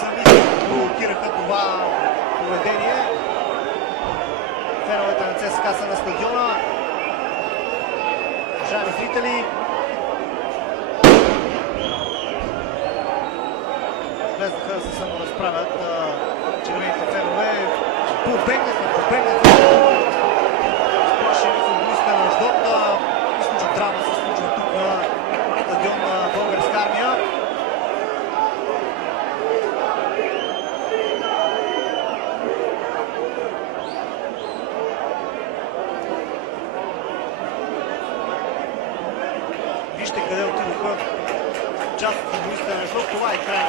сами блокираха това поведение. Феновете на ЦСКА са на стадиона. Уважаеми зрители, влезнаха да се саморазправят червените фенове. Побегнаха. Сплашени футболистите на Аждот. Мисля, че драма се случва тук на стадион на Българска армия. Вижте къде отидоха част от футболистите на Аждот. Това е край